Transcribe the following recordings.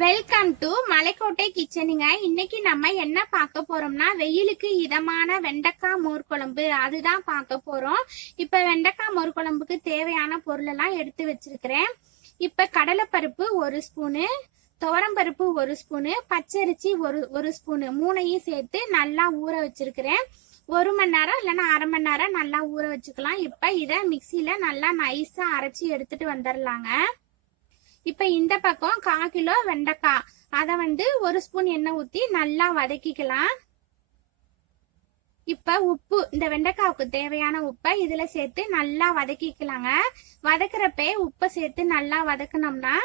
Welcome to மலைக்கோட்டை கிச்சனுங்க. இன்னைக்கு நம்ம என்ன பார்க்க போறோம்னா வெயிலுக்கு இதமான வெண்டைக்காய் மோர் குழம்பு. அதுதான் பார்க்க போறோம். இப்ப வெண்டைக்காய் மோர் குழம்புக்கு தேவையான பொருள் எல்லாம் எடுத்து வச்சிருக்கிறேன். இப்ப கடலைப்பருப்பு ஒரு ஸ்பூனு துவரம்பருப்பு ஒரு ஸ்பூனு பச்சரிசி ஒரு ஒரு ஸ்பூனு. மூணையும் சேர்த்து நல்லா ஊற வச்சிருக்கிறேன். ஒரு மணி நேரம் இல்லைன்னா அரை மணி நேரம் நல்லா ஊற வச்சுக்கலாம். இப்ப இதை மிக்சியில நல்லா நைஸா அரைச்சி எடுத்துட்டு வந்துடலாங்க இப்ப இந்த பக்கம் கால் கிலோ வெண்டைக்காய் அதை வந்து ஒரு ஸ்பூன் எண்ணெய் ஊத்தி நல்லா வதக்கிக்கலாம். இப்ப உப்பு இந்த வெண்டைக்காவுக்கு தேவையான உப்பை இதுல சேர்த்து நல்லா வதக்கிக்கலாங்க. வதக்குறப்ப உப்பை சேர்த்து நல்லா வதக்குனோம்னா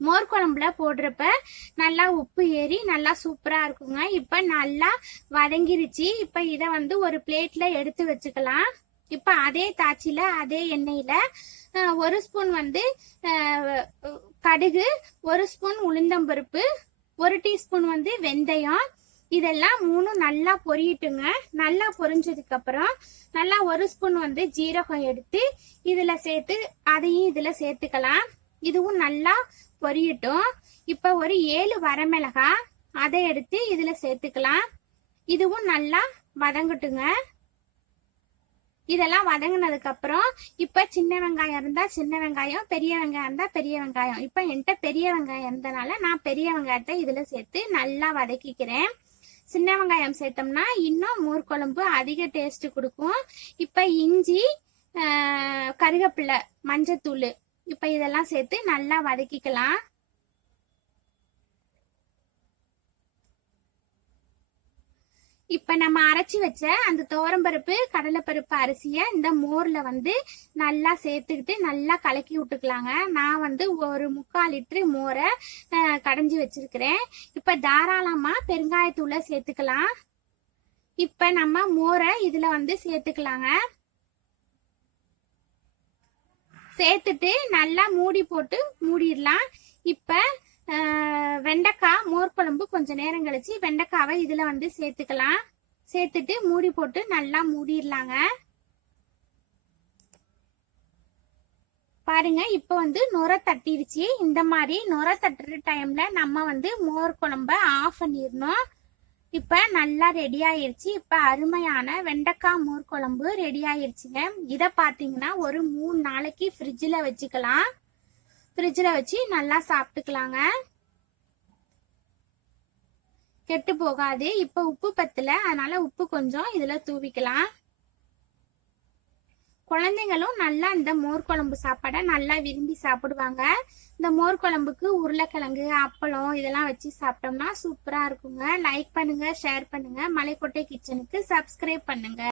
மோர் குழம்புல போடுறப்ப நல்லா உப்பு ஏறி நல்லா சூப்பரா இருக்குங்க. இப்ப நல்லா வதங்கிருச்சு. இப்ப இத வந்து ஒரு பிளேட்ல எடுத்து வச்சுக்கலாம். இப்ப அதே தாச்சில அதே எண்ணெயில ஒரு ஸ்பூன் வந்து கடுகு ஒரு ஸ்பூன் உளுந்தம்பருப்பு ஒரு டீஸ்பூன் வந்து வெந்தயம். இதெல்லாம் மூணும் நல்லா பொரியட்டுங்க. நல்லா பொரிஞ்சதுக்கு அப்புறம் நல்லா ஒரு ஸ்பூன் வந்து ஜீரகம் எடுத்து இதுல சேர்த்து அதையும் இதுல சேர்த்துக்கலாம். இதுவும் நல்லா பொரியட்டும். இப்ப ஒரு ஏழு வரமிளகா அதை எடுத்து இதுல சேர்த்துக்கலாம். இதுவும் நல்லா வதங்கட்டுங்க. இதெல்லாம் வதங்கினதுக்கு அப்புறம் இப்ப சின்ன வெங்காயம் இருந்தா சின்ன வெங்காயம் பெரிய வெங்காயம் இருந்தா பெரிய வெங்காயம். இப்ப என்கிட்ட பெரிய வெங்காயம் இருந்தனால நான் பெரிய வெங்காயத்தை இதுல சேர்த்து நல்லா வதக்கிக்கிறேன். சின்ன வெங்காயம் சேர்த்தோம்னா இன்னும் மோர் குழம்பு அதிக டேஸ்ட் கொடுக்கும். இப்ப இஞ்சி கருகப்பில்லை மஞ்சத்தூள் இப்ப இதெல்லாம் சேர்த்து நல்லா வதக்கிக்கலாம். இப்ப நம்ம அரைச்சி வச்ச அந்த துவரம்பருப்பு கடலைப்பருப்பு அரிசிய இந்த மோர்ல வந்து நல்லா சேர்த்துக்கிட்டு நல்லா கலக்கி விட்டுக்கலாங்க. நான் வந்து ஒரு முக்கால் லிட்டரு மோரை கடைஞ்சி வச்சிருக்கிறேன். இப்ப தாராளமா பெருங்காயத்தூளை சேர்த்துக்கலாம். இப்ப நம்ம மோரை இதுல வந்து சேர்த்துக்கலாங்க. சேர்த்துட்டு நல்லா மூடி போட்டு மூடிடலாம். இப்ப கொஞ்சம் நேரம் கழிச்சு வெண்டைக்காவை இதுல வந்து சேர்த்துக்கலாம். சேர்த்துட்டு மூடி போட்டு நல்லா மூடிடலாங்க. பாருங்க இப்போ வந்து நுர தட்டிடுச்சு இந்த மாதிரி நுர தட்டுற டைம்ல நம்ம வந்து மோர் குழம்ப ஆஃப் பண்ணிடணும். இப்ப நல்லா ரெடி ஆயிருச்சு. இப்ப அருமையான வெண்டைக்காய் மோர் குழம்பு ரெடி ஆயிருச்சுங்க. இதை பாத்தீங்கன்னா ஒரு மூணு நாளைக்கு ஃப்ரிட்ஜில் வச்சுக்கலாம். ஃப்ரிட்ஜில் வச்சு நல்லா சாப்பிட்டுக்கலாங்க. கெட்டு போகாது. இப்ப உப்பு பத்தல. அதனால உப்பு கொஞ்சம் இதுல தூவிக்கலாம். குழந்தைங்களும் நல்லா இந்த மோர் குழம்பு சாப்பாடை நல்லா விரும்பி சாப்பிடுவாங்க. இந்த மோர் குழம்புக்கு உருளைக்கிழங்கு அப்பளம் இதெல்லாம் வச்சு சாப்பிட்டோம்னா சூப்பரா இருக்குங்க. லைக் பண்ணுங்க ஷேர் பண்ணுங்க. மலைக்கோட்டை கிச்சனுக்கு சப்ஸ்கிரைப் பண்ணுங்க.